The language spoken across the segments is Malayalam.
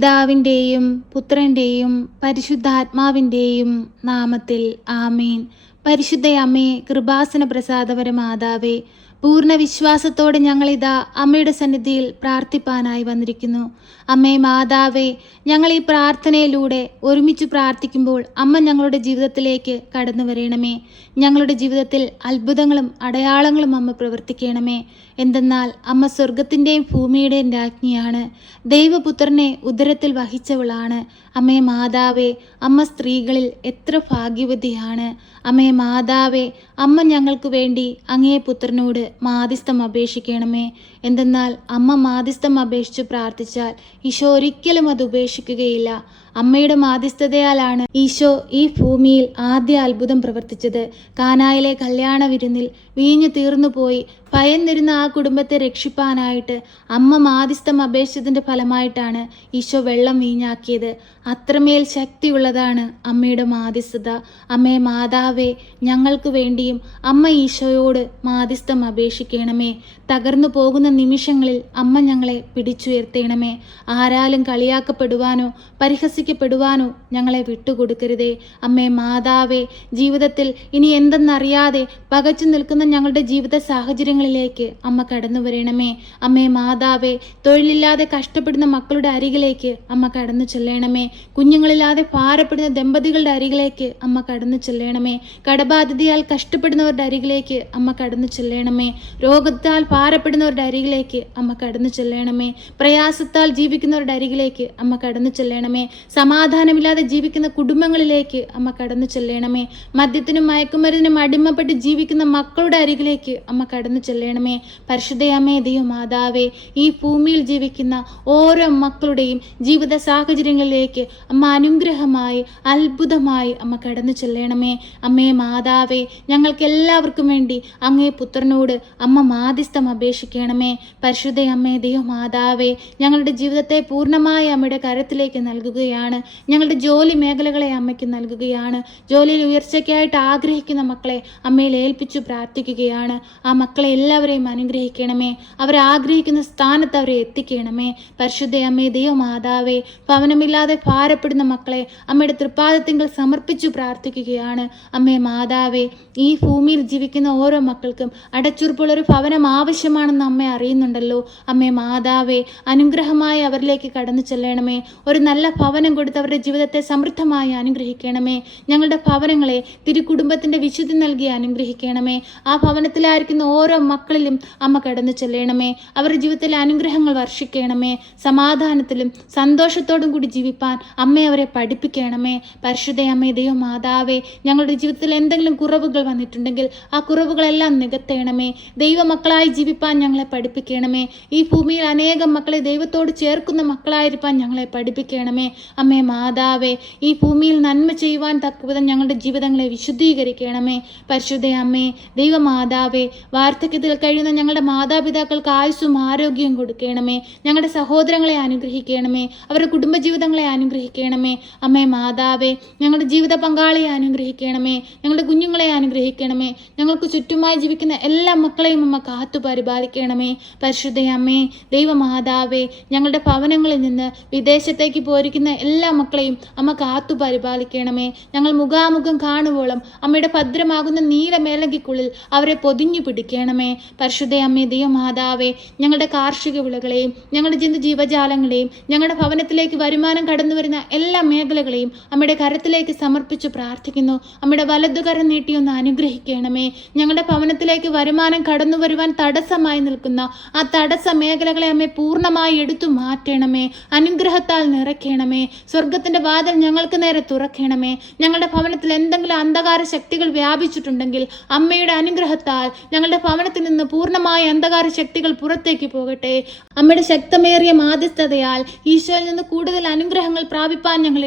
പിതാവിന്റെയും പുത്രന്റെയും പരിശുദ്ധാത്മാവിന്റെയും നാമത്തിൽ ആമേൻ. പരിശുദ്ധ അമ്മേ കൃപാസന പ്രസാദപര മാതാവേ പൂർണ വിശ്വാസത്തോടെ ഞങ്ങളിതാ അമ്മയുടെ സന്നിധിയിൽ പ്രാർത്ഥിപ്പാനായി വന്നിരിക്കുന്നു. അമ്മേ മാതാവേ ഞങ്ങൾ ഈ പ്രാർത്ഥനയിലൂടെ ഒരുമിച്ച് പ്രാർത്ഥിക്കുമ്പോൾ അമ്മ ഞങ്ങളുടെ ജീവിതത്തിലേക്ക് കടന്നു വരണമേ ഞങ്ങളുടെ ജീവിതത്തിൽ അത്ഭുതങ്ങളും അടയാളങ്ങളും അമ്മ പ്രവർത്തിക്കണമേ. എന്തെന്നാൽ അമ്മ സ്വർഗത്തിന്റെയും ഭൂമിയുടെയും രാജ്ഞിയാണ്. ദൈവപുത്രനെ ഉദരത്തിൽ വഹിച്ചവളാണ്. അമ്മേ മാതാവേ അമ്മ സ്ത്രീകളിൽ എത്ര ഭാഗ്യവതിയാണ്. അമ്മേ മാതാവേ അമ്മ ഞങ്ങൾക്ക് വേണ്ടി അങ്ങേ പുത്രനോട് മാധ്യസ്ഥം അപേക്ഷിക്കണമേ. എന്തെന്നാൽ അമ്മ മാധ്യസ്ഥം അപേക്ഷിച്ച് പ്രാർത്ഥിച്ചാൽ ഈശോ ഒരിക്കലും അത് ഉപേക്ഷിക്കുകയില്ല. അമ്മയുടെ മാധ്യസ്ഥതയാലാണ് ഈശോ ഈ ഭൂമിയിൽ ആദ്യ അത്ഭുതം പ്രവർത്തിച്ചത്. കാനായിലെ കല്യാണ വിരുന്നിൽ വീഞ്ഞു തീർന്നുപോയി ഭയന്നിരുന്ന ആ കുടുംബത്തെ രക്ഷിപ്പാനായിട്ട് അമ്മ മാധ്യസ്ഥം അപേക്ഷിച്ചതിന്റെ ഫലമായിട്ടാണ് ഈശോ വെള്ളം വീഞ്ഞാക്കിയത്. അത്രമേൽ ശക്തിയുള്ളതാണ് അമ്മയുടെ മാധ്യസ്ഥത. അമ്മേ മാതാവേ ഞങ്ങൾക്ക് വേണ്ടിയും അമ്മ ഈശോയോട് മാധ്യസ്ഥം അപേക്ഷിക്കണമേ. തകർന്നു പോകുന്ന നിമിഷങ്ങളിൽ അമ്മ ഞങ്ങളെ പിടിച്ചുയർത്തേണമേ. ആരാലും കളിയാക്കപ്പെടുവാനോ പരിഹസിക്കപ്പെടുവാനോ ഞങ്ങളെ വിട്ടുകൊടുക്കരുതേ. അമ്മേ മാതാവേ ജീവിതത്തിൽ ഇനി എന്തെന്നറിയാതെ പകച്ചു നിൽക്കുന്ന ഞങ്ങളുടെ ജീവിത സാഹചര്യങ്ങളിലേക്ക് അമ്മ കടന്നു വരണമേ. അമ്മേ മാതാവേ തൊഴിലില്ലാതെ കഷ്ടപ്പെടുന്ന മക്കളുടെ അരികിലേക്ക് അമ്മ കടന്നു ചെല്ലണമേ. കുഞ്ഞുങ്ങളില്ലാതെ ഭാരപ്പെടുന്ന ദമ്പതികളുടെ അരികിലേക്ക് അമ്മ കടന്നു ചെല്ലണമേ. കടബാധിതയാൽ കഷ്ടപ്പെടുന്നവരുടെ അരികിലേക്ക് അമ്മ കടന്നു ചെല്ലണമേ. രോഗത്താൽ ഭാരപ്പെടുന്നവരുടെ അരികിലേക്ക് അമ്മ കടന്നു ചെല്ലണമേ. പ്രയാസത്താൽ ജീവിക്കുന്നവരുടെ അരികിലേക്ക് അമ്മ കടന്നു ചെല്ലണമേ. സമാധാനമില്ലാതെ ജീവിക്കുന്ന കുടുംബങ്ങളിലേക്ക് അമ്മ കടന്നു ചെല്ലണമേ. മദ്യത്തിനും മയക്കുമരുന്നിനും അടിമപ്പെട്ട് ജീവിക്കുന്ന മക്കളുടെ അരികിലേക്ക് അമ്മ കടന്നു ചെല്ലണമേ. പരിശുദ്ധയമ്മേ ദൈവ മാതാവേ ഈ ഭൂമിയിൽ ജീവിക്കുന്ന ഓരോ മക്കളുടെയും ജീവിത സാഹചര്യങ്ങളിലേക്ക് അമ്മ അനുഗ്രഹമായി അത്ഭുതമായി അമ്മ കടന്നു ചെല്ലണമേ. അമ്മേ മാതാവേ ഞങ്ങൾക്ക് എല്ലാവർക്കും വേണ്ടി അങ്ങേ പുത്രനോട് അമ്മ മാധ്യസ്ഥം അപേക്ഷിക്കണമേ. പരിശുദ്ധയമ്മേ ദൈവ മാതാവേ ഞങ്ങളുടെ ജീവിതത്തെ പൂർണമായി അമ്മയുടെ കരത്തിലേക്ക് നൽകുകയാണ്. ഞങ്ങളുടെ ജോലി മേഖലകളെ അമ്മയ്ക്ക് നൽകുകയാണ്. ജോലിയിൽ ഉയർച്ചയ്ക്കായിട്ട് ആഗ്രഹിക്കുന്ന മക്കളെ അമ്മയിൽ ഏൽപ്പിച്ചു പ്രാർത്ഥിക്കുകയാണ്. ആ മക്കളെ എല്ലാവരെയും അനുഗ്രഹിക്കണമേ. അവരെ ആഗ്രഹിക്കുന്ന സ്ഥാനത്ത് അവരെ എത്തിക്കണമേ. പരിശുദ്ധ അമ്മേ ദൈവമാതാവേ ഭവനമില്ലാതെ ഭാരപ്പെടുന്ന മക്കളെ അമ്മയുടെ തൃപ്പാദത്തിങ്കൾ സമർപ്പിച്ചു പ്രാർത്ഥിക്കുകയാണ്. അമ്മേ മാതാവേ ഈ ഭൂമിയിൽ ജീവിക്കുന്ന ഓരോ മക്കൾക്കും അടച്ചുറപ്പുള്ള ഒരു ഭവനം ആവശ്യമാണെന്ന് അമ്മ അറിയുന്നുണ്ടല്ലോ. അമ്മേ മാതാവേ അനുഗ്രഹമായി അവരിലേക്ക് കടന്നു ചെല്ലണമേ. ഒരു നല്ല ഭവനം കൊടുത്ത് അവരുടെ ജീവിതത്തെ സമൃദ്ധമായി അനുഗ്രഹിക്കണമേ. ഞങ്ങളുടെ ഭവനങ്ങളെ തിരുക്കുടുംബത്തിന്റെ വിശുദ്ധി നൽകി അനുഗ്രഹിക്കണമേ. ആ ഭവനത്തിലായിരിക്കുന്ന ഓരോ മക്കളിലും അമ്മ കടന്നു ചെല്ലണമേ. അവരുടെ ജീവിതത്തിലെ അനുഗ്രഹങ്ങൾ വർഷിക്കണമേ. സമാധാനത്തിലും സന്തോഷത്തോടും കൂടി ജീവിപ്പാൻ അമ്മയെ അവരെ പഠിപ്പിക്കണമേ. പരിശുദ്ധ അമ്മേ ദൈവ മാതാവേ ഞങ്ങളുടെ ജീവിതത്തിൽ എന്തെങ്കിലും കുറവുകൾ വന്നിട്ടുണ്ടെങ്കിൽ ആ കുറവുകളെല്ലാം നികത്തേണമേ. ദൈവമക്കളായി ജീവിപ്പാൻ ഞങ്ങളെ പഠിപ്പിക്കണമേ. ഈ ഭൂമിയിൽ അനേകം മക്കളെ ദൈവത്തോട് ചേർക്കുന്ന മക്കളായിരിക്കാൻ ഞങ്ങളെ പഠിപ്പിക്കണമേ. അമ്മേ മാതാവേ ഈ ഭൂമിയിൽ നന്മ ചെയ്യുവാൻ തക്കവിധം ഞങ്ങളുടെ ജീവിതങ്ങളെ വിശുദ്ധീകരിക്കണമേ. പരിശുദ്ധ അമ്മേ ദൈവമാതാവേ വാർദ്ധക്യത്തിൽ കഴിയുന്ന ഞങ്ങളുടെ മാതാപിതാക്കൾക്ക് ആയുസ്സും ആരോഗ്യവും കൊടുക്കണമേ. ഞങ്ങളുടെ സഹോദരങ്ങളെ അനുഗ്രഹിക്കണമേ. അവരുടെ കുടുംബജീവിതങ്ങളെ അനുഗ്രഹിക്കണമേ. അമ്മേ മാതാവേ ഞങ്ങളുടെ ജീവിത പങ്കാളിയെ അനുഗ്രഹിക്കണമേ. ഞങ്ങളുടെ കുഞ്ഞുങ്ങളെ അനുഗ്രഹിക്കണമേ. ഞങ്ങൾക്ക് ചുറ്റുമായി ജീവിക്കുന്ന എല്ലാ മക്കളെയും അമ്മ കാത്തു പരിപാലിക്കണമേ. പരിശുദ്ധ അമ്മേ ദൈവമാതാവേ ഞങ്ങളുടെ ഭവനങ്ങളിൽ നിന്ന് വിദേശത്തേക്ക് പോയിരിക്കുന്ന എല്ലാ മക്കളെയും അമ്മ കാത്തു പരിപാലിക്കണമേ. ഞങ്ങൾ മുഖാമുഖം കാണുവോളം അമ്മയുടെ ഭദ്രമാകുന്ന നീലമേലങ്കിക്കുള്ളിൽ അവരെ പൊതിഞ്ഞു പിടിക്കണമേ. പരിശുദ്ധ അമ്മേ ദൈവമാതാവേ ഞങ്ങളുടെ കാർഷിക വിളകളെയും ഞങ്ങളുടെ ജന്തു ജീവജാലങ്ങളെയും ഞങ്ങളുടെ ഭവനത്തിലേക്ക് വരുമാനം കടന്നു വരുന്ന എല്ലാ മേഖലകളെയും അമ്മയുടെ കരത്തിലേക്ക് സമർപ്പിച്ച് പ്രാർത്ഥിക്കുന്നു. അമ്മയുടെ വലതുകരം നീട്ടിയൊന്ന് അനുഗ്രഹിക്കണമേ. ഞങ്ങളുടെ ഭവനത്തിലേക്ക് വരുമാനം കടന്നു വരുവാൻ തടസ്സമായി നിൽക്കുന്ന ആ തടസ്സ മേഖലകളെ അമ്മ പൂർണമായി എടുത്തു മാറ്റണമേ. അനുഗ്രഹത്താൽ നിറയ്ക്കണമേ. സ്വർഗത്തിന്റെ വാതിൽ ഞങ്ങൾക്ക് നേരെ തുറക്കണമേ. ഞങ്ങളുടെ ഭവനത്തിൽ എന്തെങ്കിലും അന്ധകാര ശക്തികൾ വ്യാപിച്ചിട്ടുണ്ടെങ്കിൽ അമ്മയുടെ അനുഗ്രഹത്താൽ ഞങ്ങളുടെ ഭവനത്തിൽ നിന്ന് പൂർണമായ അന്ധകാര ശക്തികൾ പുറത്തേക്ക് പോകട്ടെ. അമ്മയുടെ ശക്തമേറിയ മാധ്യസ്ഥതയാൽ ഈശോയിൽ നിന്ന് കൂടുതൽ അനുഗ്രഹങ്ങൾ പ്രാപിപ്പാൻ ഞങ്ങൾ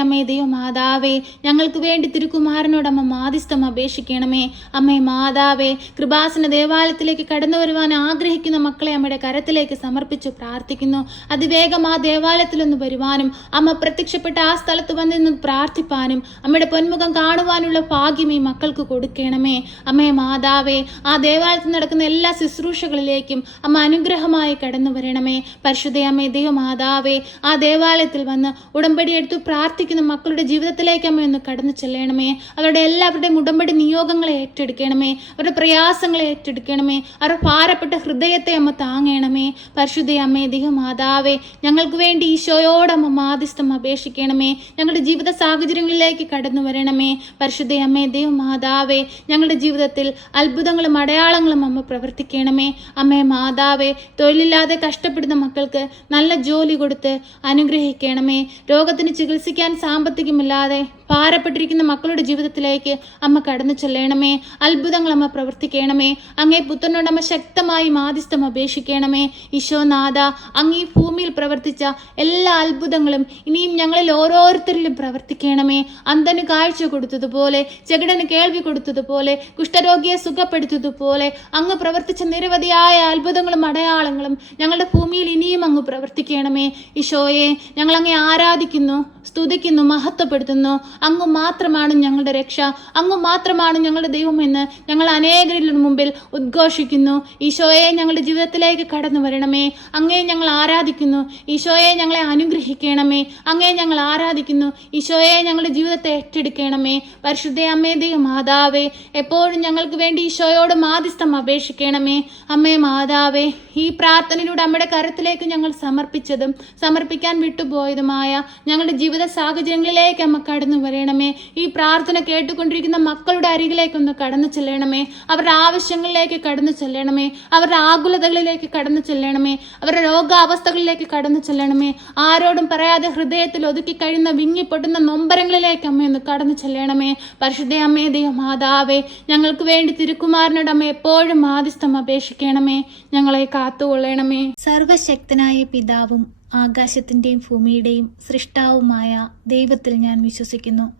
അമ്മേ ദൈവ മാതാവേ ഞങ്ങൾക്ക് വേണ്ടി തിരുക്കുമാരനോട് അമ്മ മാധ്യസ്ഥം അപേക്ഷിക്കണമേ. അമ്മേ മാതാവേ കൃപാസന ദേവാലയത്തിലേക്ക് കടന്നു വരുവാൻ ആഗ്രഹിക്കുന്ന മക്കളെ അമ്മയുടെ കരത്തിലേക്ക് സമർപ്പിച്ചു പ്രാർത്ഥിക്കുന്നു. അതിവേഗം ആ ദേവാലയത്തിലൊന്ന് വരുവാനും അമ്മ പ്രത്യക്ഷപ്പെട്ട ആ സ്ഥലത്ത് വന്ന് നിന്ന് പ്രാർത്ഥിപ്പാനും അമ്മയുടെ പൊന്മുഖം കാണുവാനുള്ള ഭാഗ്യം ഈ മക്കൾക്ക് കൊടുക്കണമേ. അമ്മേ മാതാവേ ആ ദേവാലയത്തിൽ നടക്കുന്ന എല്ലാ ശുശ്രൂഷകളിലേക്കും അമ്മ അനുഗ്രഹമായി കടന്നു വരണമേ. പരിശുദ്ധയമ്മേ ദൈവമാതാവേ ആ ദേവാലയത്തിൽ വന്ന് ഉടമ്പടി എടുത്തു പ്രാർത്ഥിക്കുന്ന മക്കളുടെ ജീവിതത്തിലേക്ക് അമ്മ ഒന്ന് കടന്നു ചെല്ലണമേ. അവരുടെ എല്ലാവരുടെയും ഉടമ്പടി നിയോഗങ്ങളെ ഏറ്റെടുക്കണമേ. അവരുടെ പ്രയാസങ്ങളെ ഏറ്റെടുക്കണമേ. അവരുടെ ഭാരപ്പെട്ട ഹൃദയത്തെ അമ്മ താങ്ങണമേ. പരിശുദ്ധയമ്മേ ദൈവമാതാവേ ഞങ്ങൾക്ക് വേണ്ടി ഈശോയോട് അമ്മ മാധ്യസ്ഥം അപേക്ഷിക്കണമേ. ഞങ്ങളുടെ ജീവിത സാഹചര്യങ്ങളിലേക്ക് കടന്നു വരണമേ. പരിശുദ്ധ അമ്മേ ദൈവമാതാവേ ഞങ്ങളുടെ ജീവിതത്തിൽ അത്ഭുതങ്ങളും അടയാളങ്ങളും അമ്മ പ്രവർത്തിക്കണമേ. അമ്മേ മാതാവേ തൊഴിലില്ലാതെ കഷ്ടപ്പെടുന്ന മക്കൾക്ക് നല്ല ജോലി കൊടുത്ത് അനുഗ്രഹിക്കണമേ. രോഗത്തിന് ചികിത്സിക്കാൻ സാമ്പത്തികമില്ലാതെ ഭാരപ്പെട്ടിരിക്കുന്ന മക്കളുടെ ജീവിതത്തിലേക്ക് അമ്മ കടന്നു ചെല്ലണമേ. അത്ഭുതങ്ങൾ അമ്മ പ്രവർത്തിക്കണമേ. അങ്ങേ പുത്രനോട് അമ്മ ശക്തമായി മാധ്യസ്ഥം അപേക്ഷിക്കണമേ. ഈശോനാഥ അങ്ങ് ഈ ഭൂമിയിൽ പ്രവർത്തിച്ച എല്ലാ അത്ഭുതങ്ങളും ഇനിയും ഞങ്ങളിൽ ഓരോരുത്തരിലും പ്രവർത്തിക്കണമേ. അന്തന് കാഴ്ച കൊടുത്തതുപോലെ ചെകിടന് കേൾവി കൊടുത്തതുപോലെ കുഷ്ഠരോഗിയെ സുഖപ്പെടുത്തതുപോലെ അങ്ങ് പ്രവർത്തിച്ച നിരവധിയായ അത്ഭുതങ്ങളും അടയാളങ്ങളും ഞങ്ങളുടെ ഭൂമിയിൽ ഇനിയും അങ്ങ് പ്രവർത്തിക്കണമേ. ഈശോയെ ഞങ്ങൾ ആരാധിക്കുന്നു സ്തുതിക്കുന്നു മഹത്വപ്പെടുത്തുന്നു. അങ്ങ് മാത്രമാണ് ഞങ്ങളുടെ രക്ഷ. അങ്ങ് മാത്രമാണ് ഞങ്ങളുടെ ദൈവമെന്ന് ഞങ്ങൾ അനേകരിലും മുമ്പിൽ ഉദ്ഘോഷിക്കുന്നു. ഈശോയെ ഞങ്ങളുടെ ജീവിതത്തിലേക്ക് കടന്നു വരണമേ. അങ്ങേ ഞങ്ങൾ ആരാധിക്കുന്നു. ഈശോയെ ഞങ്ങളെ അനുഗ്രഹിക്കണമേ. അങ്ങേ ഞങ്ങൾ ആരാധിക്കുന്നു. ഈശോയെ ഞങ്ങളുടെ ജീവിതത്തെ ഏറ്റെടുക്കണമേ. പരിശുദ്ധ അമ്മേ ദൈവ മാതാവേ എപ്പോഴും ഞങ്ങൾക്ക് വേണ്ടി ഈശോയോട് മാധ്യസ്ഥം അപേക്ഷിക്കണമേ. അമ്മേ മാതാവേ ഈ പ്രാർത്ഥനയിലൂടെ അമ്മയുടെ കരത്തിലേക്ക് ഞങ്ങൾ സമർപ്പിച്ചതും സമർപ്പിക്കാൻ വിട്ടുപോയതുമായ ഞങ്ങളുടെ ജീവിത സാഹചര്യങ്ങളിലേക്ക് അമ്മ കടന്നു വരണമേ ഈ പ്രാർത്ഥന കേട്ടുകൊണ്ടിരിക്കുന്ന മക്കളുടെ അരികിലേക്കൊന്ന് കടന്നു ചെല്ലണമേ. അവരുടെ ആവശ്യങ്ങളിലേക്ക് കടന്നു ചെല്ലണമേ. അവരുടെ ആകുലതകളിലേക്ക് കടന്നു ചെല്ലണമേ. അവരുടെ രോഗാവസ്ഥകളിലേക്ക് കടന്നു ചെല്ലണമേ. ആരോടും പറയാതെ ഹൃദയത്തിൽ ഒതുക്കി കഴിയുന്ന വിങ്ങിപ്പൊട്ടുന്ന നൊമ്പരങ്ങളിലേക്ക് അമ്മയൊന്ന് കടന്നു ചെല്ലണമേ. പരിശുദ്ധ അമ്മേ ദൈവ മാതാവേ ഞങ്ങൾക്ക് വേണ്ടി തിരുക്കുമാരനോട് അമ്മ എപ്പോഴും ആദിസ്ഥം അപേക്ഷിക്കണമേ. ഞങ്ങളെ കാത്തുകൊള്ളണമേ. സർവശക്തനായ പിതാവും ആകാശത്തിന്റെയും ഭൂമിയുടെയും സൃഷ്ടാവുമായ ദൈവത്തിൽ ഞാൻ വിശ്വസിക്കുന്നു.